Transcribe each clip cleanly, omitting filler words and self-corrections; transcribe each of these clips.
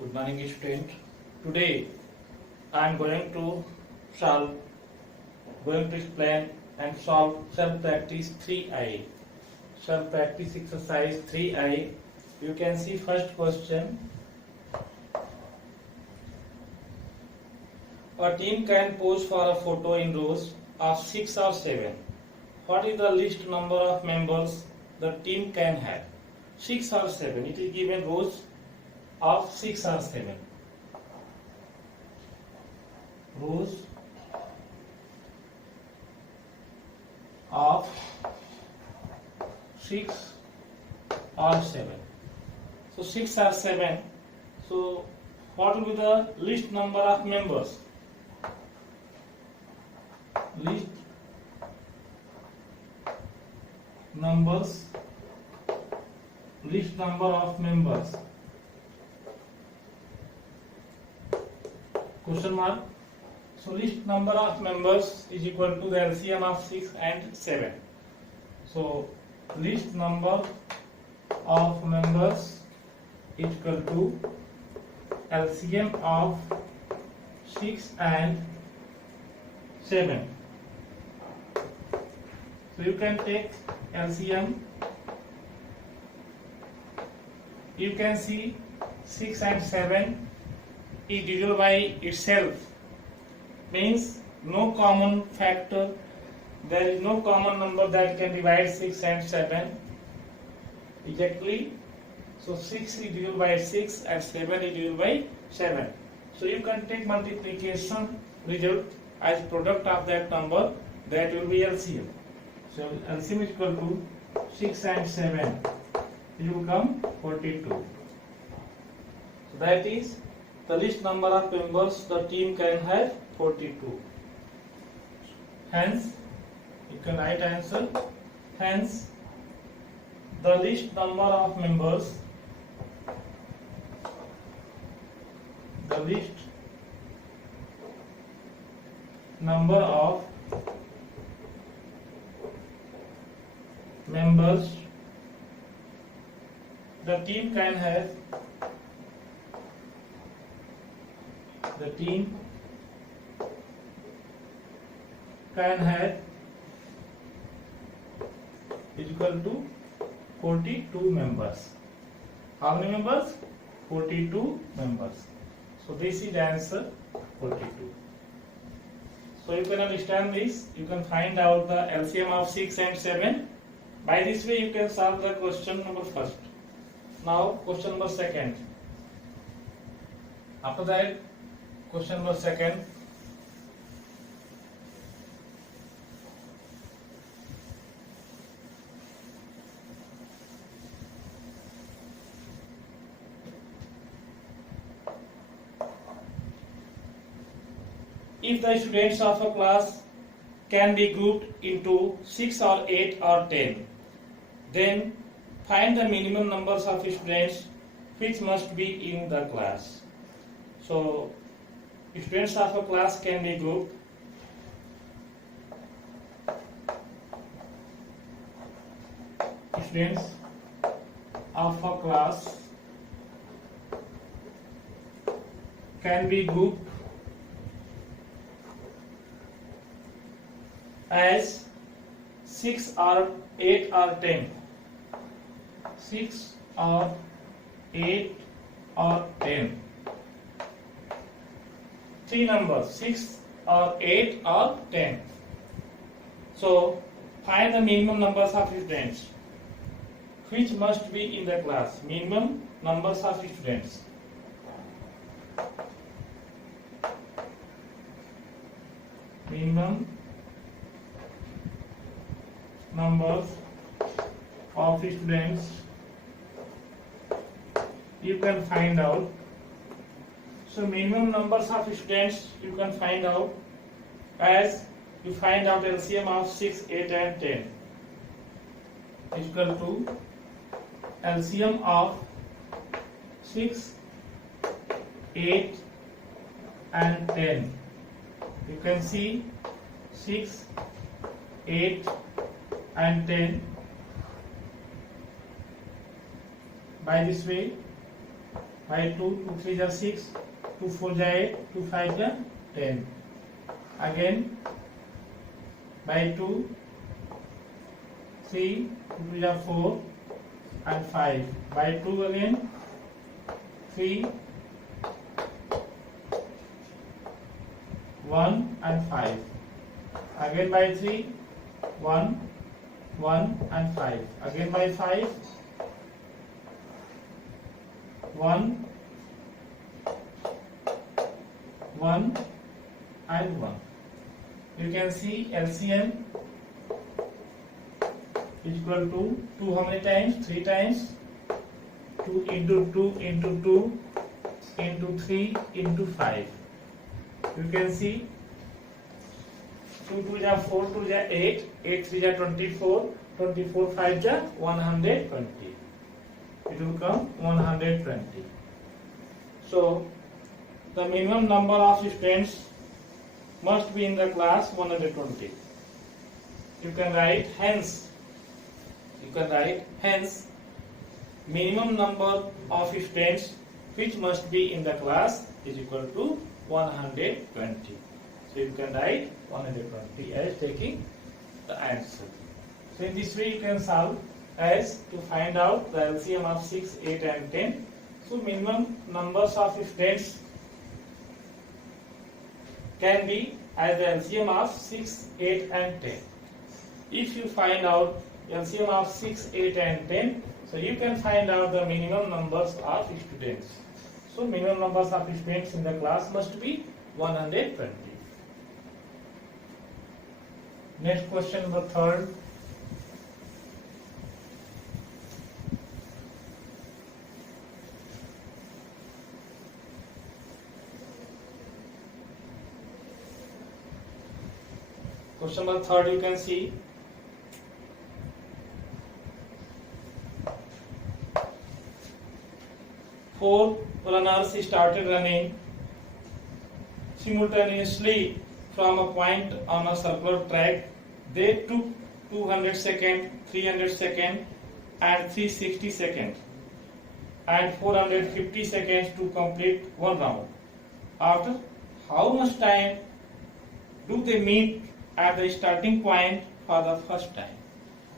Good morning, student. Today I am going to explain and solve self-practice 3I. Self-practice exercise 3I. You can see first question. A team can pose for a photo in rows of 6 or 7. What is the least number of members the team can have? 6 or 7. It is given rows of 6 or 7. Rows of 6 or 7. So 6 or 7. So what will be the least number of members? Least number of members. Question mark. So least number of members is equal to the LCM of 6 and 7. So least number of members is equal to LCM of 6 and 7. So you can take LCM. You can see 6 and 7 is divisible by itself. Means no common factor. There is no common number that can divide 6 and 7 exactly. So 6 is divisible by 6 and 7 is divisible by 7. So you can take multiplication result as product of that number, that will be LCM. So LCM is equal to 6 and 7. It will become 42. So that is the least number of members the team can have, 42. Hence, you can write answer. Hence, the least number of members, the least number of members the team can have, the team can have is equal to 42 members. How many members? 42 members. So this is the answer, 42. So you can understand this. You can find out the LCM of 6 and 7. By this way you can solve the question number first. Now question number second. After that, question number second. If the students of a class can be grouped into 6 or 8 or 10, then find the minimum numbers of students which must be in the class. So students of a class can be grouped students of a class can be grouped as 6 or 8 or 10. 6 or 8 or 10. Three numbers, 6 or 8 or 10. So find the minimum numbers of students which must be in the class. Minimum numbers of students. Minimum numbers of students you can find out. So minimum numbers of students you can find out as you find out LCM of 6, 8 and 10 is equal to LCM of 6, 8 and 10. You can see 6, 8 and 10 by this way. by 2, 2 3 is 6, 2 4 is 8, 2 5 is 10. Again by 2, 3, 2 is 4 and 5. By 2 again, 3, 1 and 5. Again by 3, 1, 1 and 5. Again by 5, 1, 1 and 1. You can see LCM is equal to 2 how many times? 3 times. 2 into 2 into 2 into 3 into 5. You can see 2 2 is 4, 2 is 8, 8 3 is 24, 24 5 is 120. It will come 120. So the minimum number of students must be in the class 120. You can write hence. Minimum number of students which must be in the class is equal to 120. So you can write 120 as taking the answer. So in this way you can solve as to find out the LCM of 6, 8 and 10. So minimum numbers of students can be as the LCM of 6, 8 and 10. If you find out LCM of 6, 8 and 10, so you can find out the minimum numbers of students. So minimum numbers of students in the class must be 120. Next question number 3rd. Question number 3rd, you can see four runners started running simultaneously from a point on a circular track. They took 200 seconds, 300 seconds and 360 seconds and 450 seconds to complete one round. After how much time do they meet at the starting point for the first time?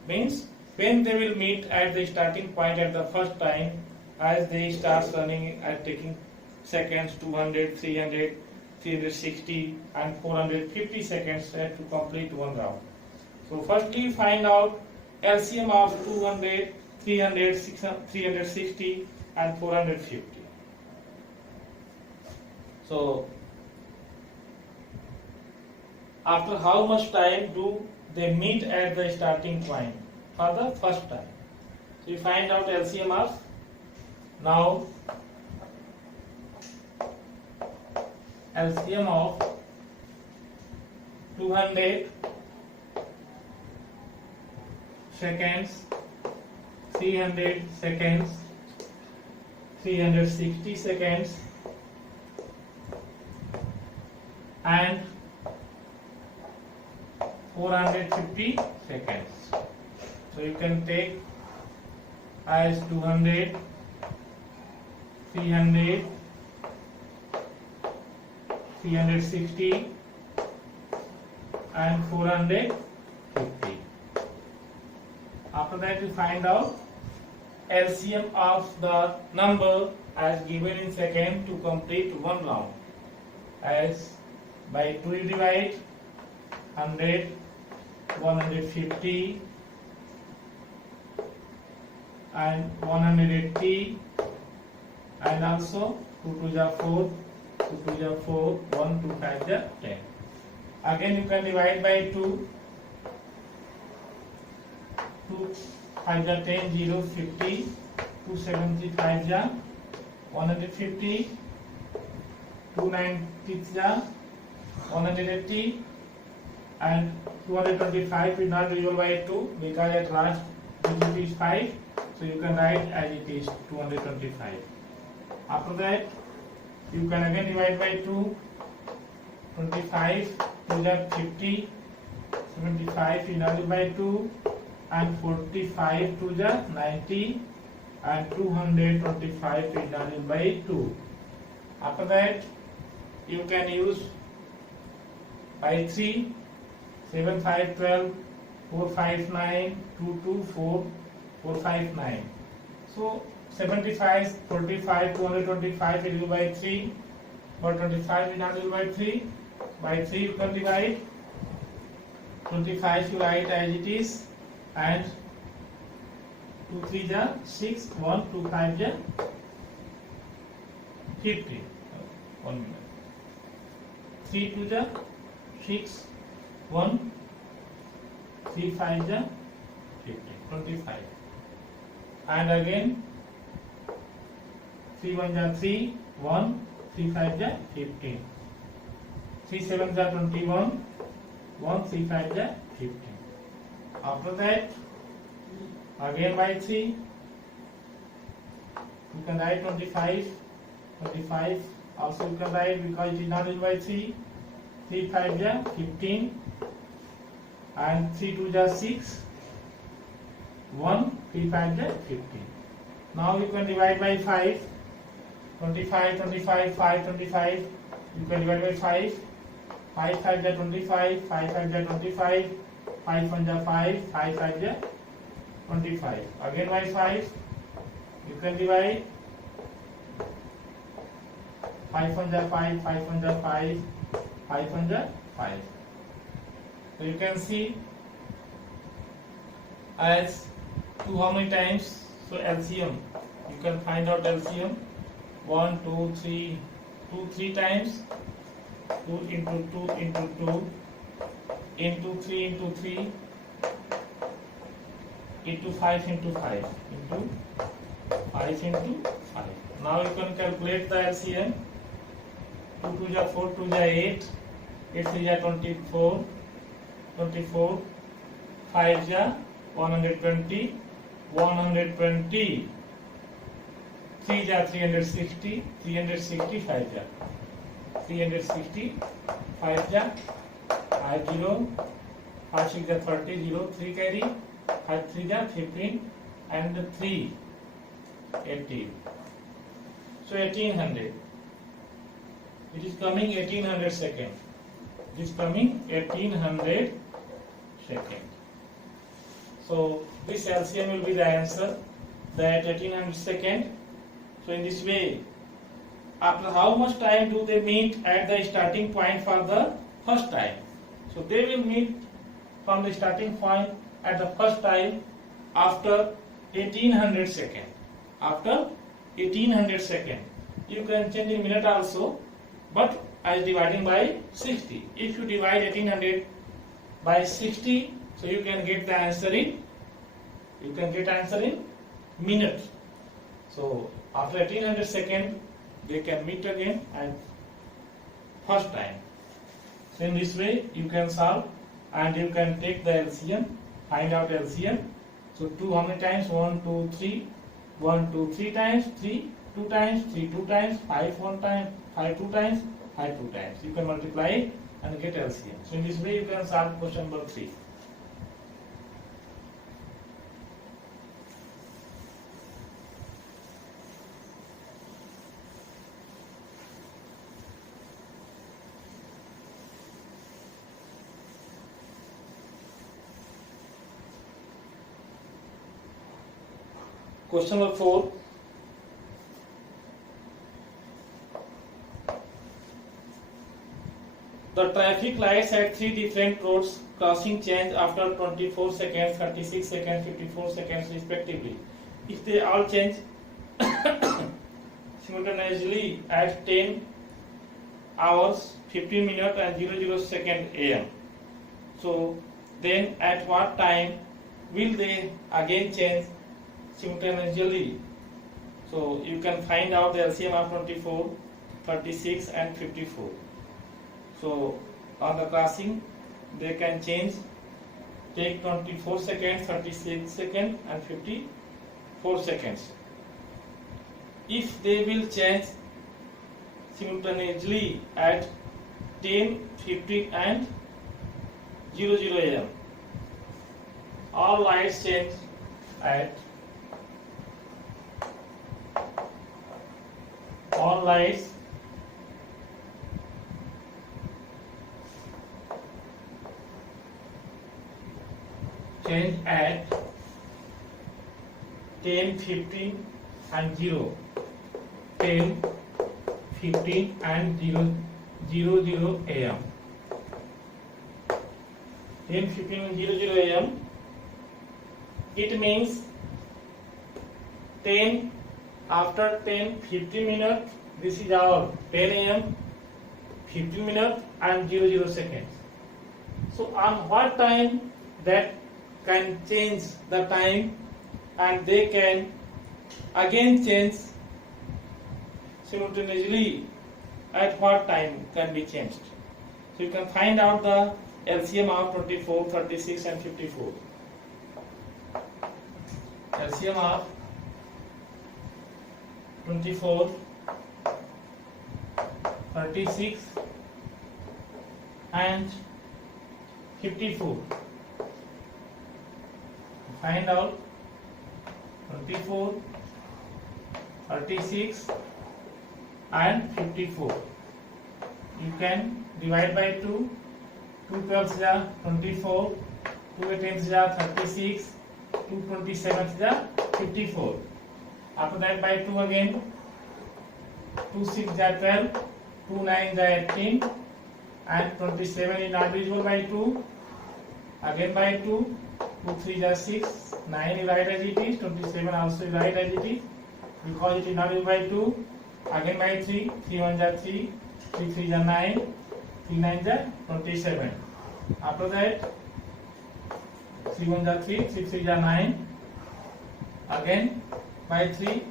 Means when they will meet at the starting point at the first time, as they start running at taking seconds, 200, 300, 360 and 450 seconds to complete one round. So firstly find out LCM of 200, 300, 360 and 450. So after how much time do they meet at the starting point for the first time? So you find out LCM of now LCM of 200 seconds, 300 seconds, 360 seconds and 450 seconds. So you can take as 200, 300, 360 and 450. After that you find out LCM of the number as given in second to complete one round. As by 2 you divide 100, 150 and 180 and also 2 2 is 4, 2 2 is 4, 1 2 5 is 10. Again you can divide by 2, 2 5 is 10, 0 50, 2 7 3 5 is 150, 2 9 6 is 180 and 225 is not divisible by 2 because at last digit is 5, so you can write as it is 225. After that you can again divide by 2, 25 2 is 50, 75 is not by 2 and 45 2 is 90 and 225 is divided by 2. After that, you can use by 3, 7, 5, 12, 4, 5, 9, 2, 2, 4, 4, 5, 9. So 75, 45, 225 is by 3, but 25 is divided by 3. By 3 you can divide, 25 you write as it is, and 2 3 ja 6, 1 2 5 ja 50. 1 minute. 3 2 ja 6, 1 3 5 ja 50, 25. And again 3 1 ja 3, 1 3 5 ja 15. 3 7 ja 21, 1 3 5 ja 15. After that, again by 3, you can write 25, 25. Also you can write, because it is not in by 3, 3 5 ja 15, and 3 2 ja 6, 1 3 5 ja 15. Now you can divide by 5, 25, 25, 5, 25. You can divide by 5, 5 5 ja 25, 5 5 ja 25, 5 1 ja 5, 5 5 ja 25. Again by 5, you can divide, 5 1 ja 5, 5 1 ja 5, 5 1 ja 5. So you can see as to how many times. So LCM, you can find out LCM. 1 2 3, 2 3 times, 2 into 2 into 2 into 3 into 3 into 5 into 5 into 5 into 5. Now you can calculate the LCM. 2 2 ja 4, 2 ja 8, 8 3 ja 24, 24, 5 ja 120, 120, 3 ja 360, 365 ja 365 ja 50, 5 6 ja 30, 0 3 carry, 5 3 ja 15, and 3 80. So 1800. It is coming 1800 second. It is coming 1800 second. So this LCM will be the answer, that 1800 second. So in this way, after how much time do they meet at the starting point for the first time? So they will meet from the starting point at the first time after 1800 second. After 1800 second. You can change in minute also, but as dividing by 60. If you divide 1800 by 60, so you can get the answer in, minute. So after 1800 second, they can meet again at first time. So in this way you can solve, and you can take the LCM, find out LCM. So 2 how many times? 1 2 3, 1 2 3 times, 3 2 times, 3 2 times, 5 1 time, 5 2 times, 5 2 times. You can multiply it and get LCM. So in this way you can solve question number 3. Question number 4. The traffic lights at 3 different roads crossing change after 24 seconds, 36 seconds, 54 seconds respectively. If they all change simultaneously at 10 hours, 15 minutes and 00 second AM. So then at what time will they again change simultaneously? So you can find out the LCM of 24, 36 and 54. So on the crossing they can change, take 24 seconds, 36 seconds and 54 seconds. If they will change simultaneously at 10, 15 and 00 AM, all lights change at all lights change at 10, 15 and 0. 10, 15 and 0 am. 10, 15 and 0 am. It means 10 after 10, 15 minutes. This is our 10 am, 15 minutes and 0 seconds. So on what time that can change the time, and they can again change simultaneously at what time can be changed. So you can find out the LCM of 24, 36 and 54. LCM of 24, 36 and 54. Find out 24, 36 and 54. You can divide by 2. 2 12s are 24, 2 18s are 36, 2 27s are 54. After that by 2 again, 2 6 are 12, 2 9 are 18 and 27 is not divisible by 2. Again by 2, 2 3 are 6, 9 is right as it is, 27 also is right as it is because it is not divisible by 2. Again by 3, 3 1 are 3, 3 3 are 9, 3 9 are 27. After that 3 1 are 3, 3 3 are 9. Again by 3,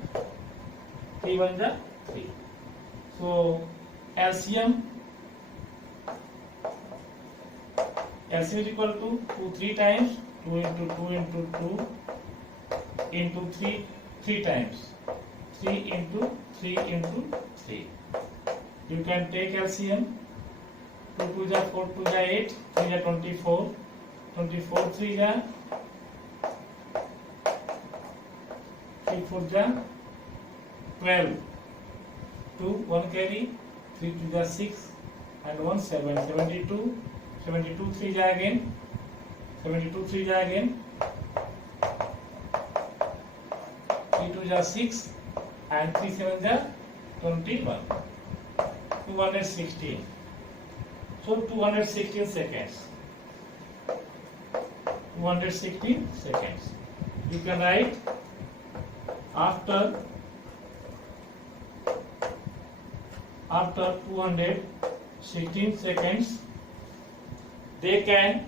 3 1 are 3. So LCM is equal to 2 3 times, 2 into 2 into 2 into 3 3 times, 3 into 3 into 3. You can take LCM. 2 2 are 4, 2 are 8, 3 are 24, 24 3 are 3 4 are 12, 2 1 carry, 3 2 are 6 and 1 7, 72, 72 3 are again, 72 3 are again, 3 2 are 6 and 3 7 are 21, 216. So 216 seconds. 216 seconds. You can write after 216 seconds they can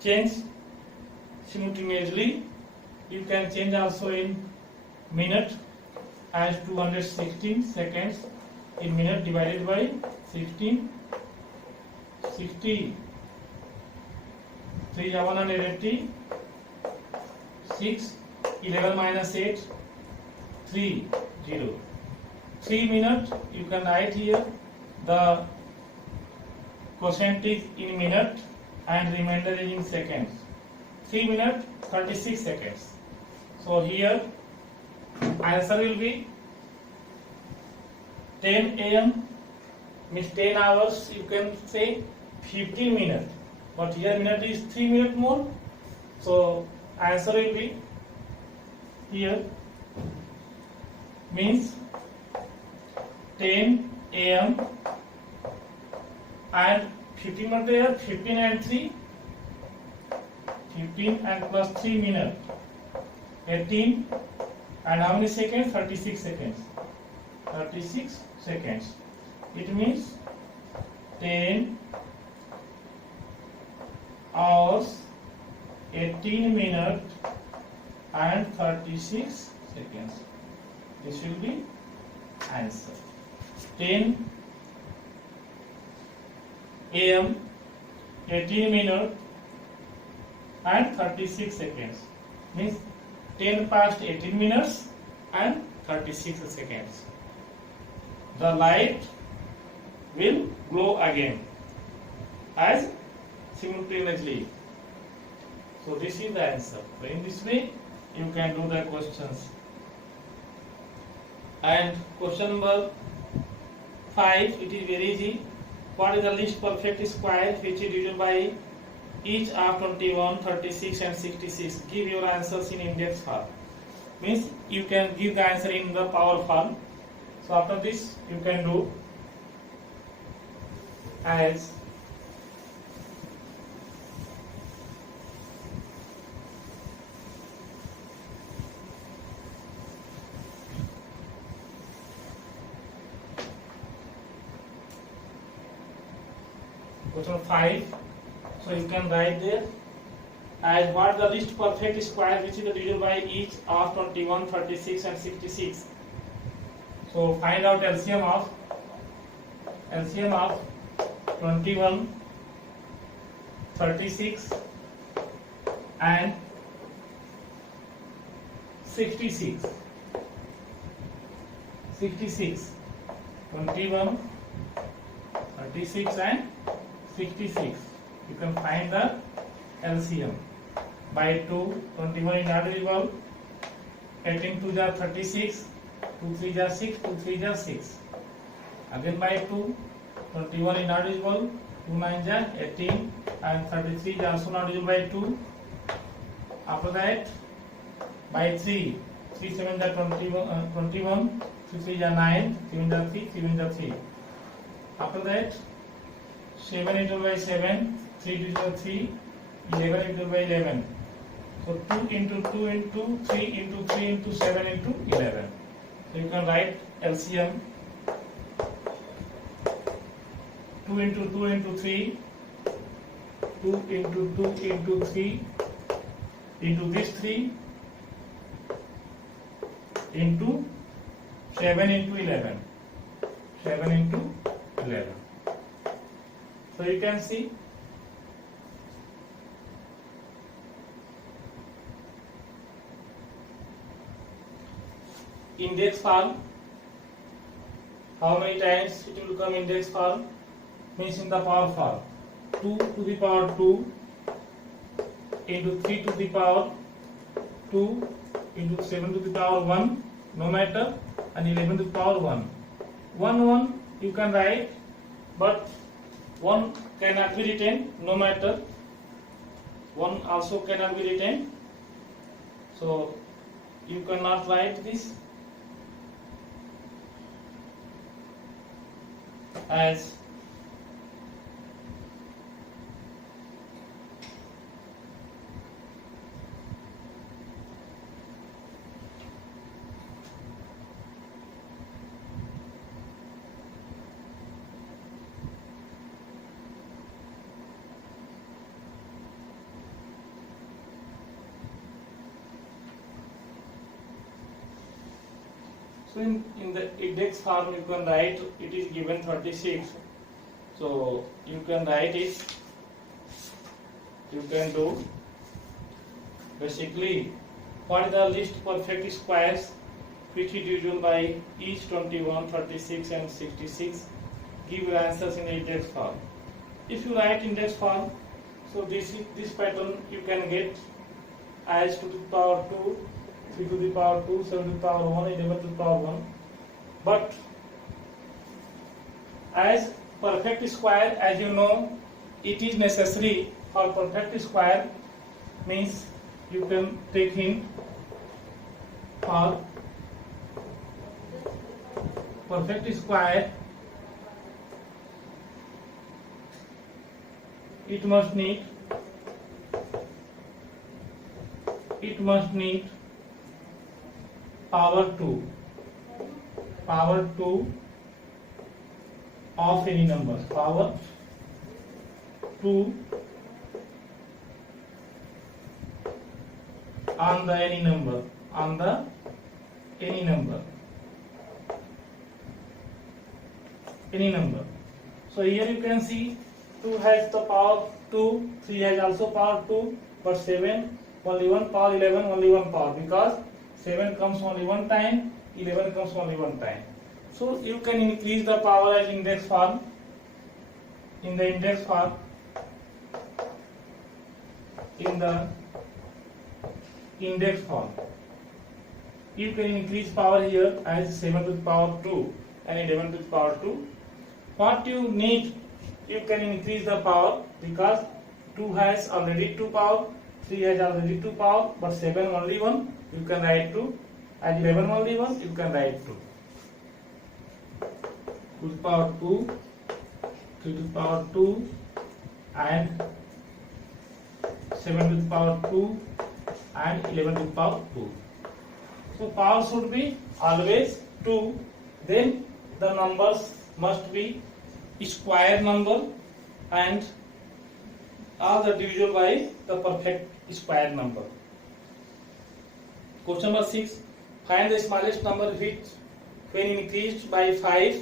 change simultaneously. You can change also in minute as 216 seconds in minute divided by 16. 60, 3 is 180, 6, 11 minus 8, 3, 0. 3 minutes, you can write here the quotient is in minute and remainder is in seconds. 3 minutes, 36 seconds. So here answer will be 10 am means 10 hours, you can say 15 minutes, but here minute is 3 minutes more, so answer will be here means 10 am and 15 minutes here, 15 and 3, 15 and plus 3 minutes, 18 and how many seconds? 36 seconds. 36 seconds. It means 10 hours, 18 minutes and 36 seconds. This will be answer. 10 am, 18 minutes and 36 seconds. Means 10 past 18 minutes and 36 seconds. The light will glow again as simultaneously. So this is the answer. So in this way you can do the questions. And question number 5, it is very easy. What is the least perfect square which is divided by each of 21, 36 and 66? Give your answers in index form. Means you can give the answer in the power form. So after this you can do as question 5. So you can write there as what the least perfect square which is divided by each of 21, 36 and 66. So find out LCM of 21, 36 and 66. 21, 36 and 66. You can find the LCM by 2. 21 is not divisible. 18 2 are 36. 2 3 are 6. 2 3 are 6. Again by 2. 21 is not divisible. 2 9 are 18 and 33 is also not divisible by 2. After that by 3. 3 7 are 21. 3 3 are 9. 3 are 3. 3 are 3. After that 7 into by 7, 3 into 3, 11 into by 11. So 2 into 2 into 3 into 3 into 7 into 11. So you can write LCM 2 into 2 into 3, 2 into 2 into 3 into this 3 into 7 into 11. 7 into 11. So you can see index form. How many times it will come index form? Means in the power form. 2 to the power 2 into 3 to the power 2 into 7 to the power 1, no matter, and 11 to the power 1. 1 you can write, but 1 cannot be written, no matter. 1 also cannot be written. So you cannot write this as so in the index form you can write it is given 36. So you can write it, you can do basically what is the least perfect squares which is divisible by each 21, 36 and 66. Give your answers in index form. If you write index form, so this pattern you can get as 2 to the power 2, 3 to the power 2, 7 to the power 1, 11 to the power 1. But as perfect square, as you know, it is necessary for perfect square, means you can take hint for perfect square. It must need power 2 of any number, power 2 on the any number, any number. So here you can see 2 has the power 2, 3 has also power 2, but 7 only one power, 11 only one power, because 7 comes only one time, 11 comes only one time. So you can increase the power as index form. In the index form, you can increase power here as 7 to the power 2 and 11 to the power 2. what you need, you can increase the power because 2 has already 2 power, 3 has already 2 power, but 7 only 1, you can write 2, and 11 only 1, you can write 2. 2 to the power 2, 3 to the power 2, and 7 to the power 2, and 11 to the power 2. So power should be always 2, then the numbers must be square number and all the divisible by the perfect square number. Question number 6. Find the smallest number which, when increased by 5,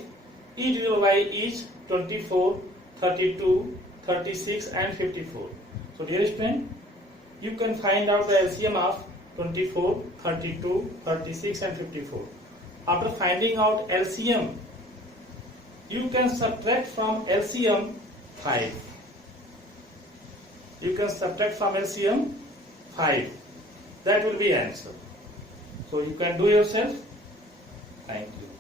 is divisible by each 24, 32, 36 and 54. So dear student, you can find out the LCM of 24, 32, 36 and 54. After finding out LCM, you can subtract from LCM 5. You can subtract from LCM 5. That will be answer. So you can do yourself. Thank you.